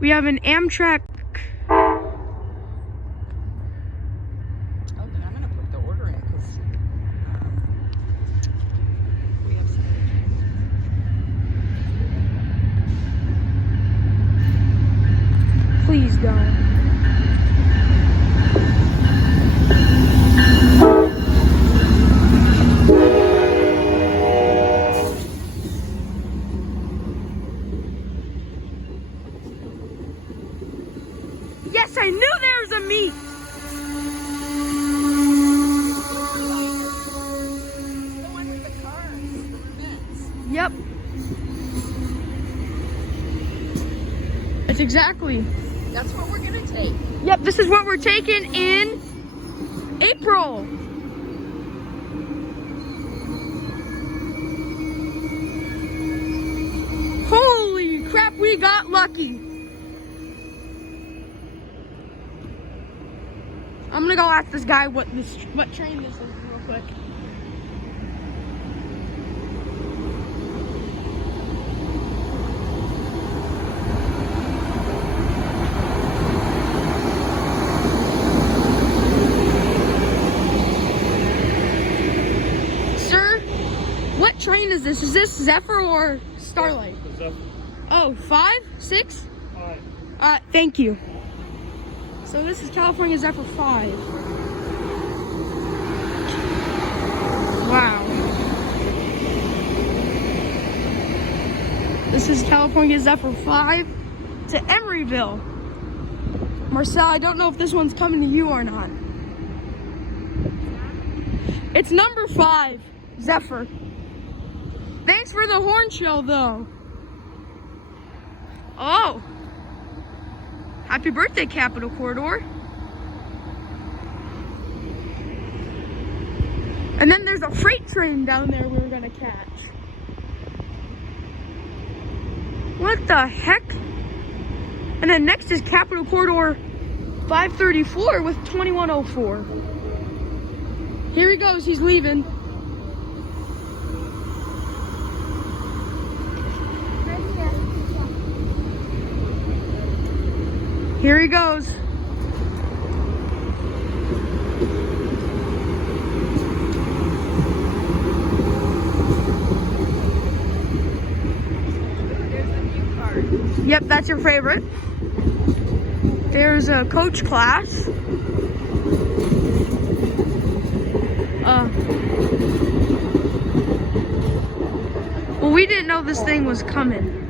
We have an Amtrak. Please don't. Yes, I knew there was a meet. The one with the cars, the events. Yep. That's exactly. That's what we're gonna take. Yep, this is what we're taking in April. Holy crap, we got lucky. I'm gonna go ask this guy what train this is real quick. What train is this? Is this Zephyr or Starlight? Zephyr. Oh, 5, 6? 5. Thank you. So this is California Zephyr 5. Wow. This is California Zephyr 5 to Emeryville. Marcel, I don't know if this one's coming to you or not. It's number 5, Zephyr. Thanks for the horn show, though. Oh. Happy birthday, Capitol Corridor. And then there's a freight train down there we were gonna catch. What the heck? And then next is Capitol Corridor 534 with 2104. Here he goes, he's leaving. Here he goes. There's a new card. Yep, that's your favorite. There's a coach class. Well, we didn't know this thing was coming.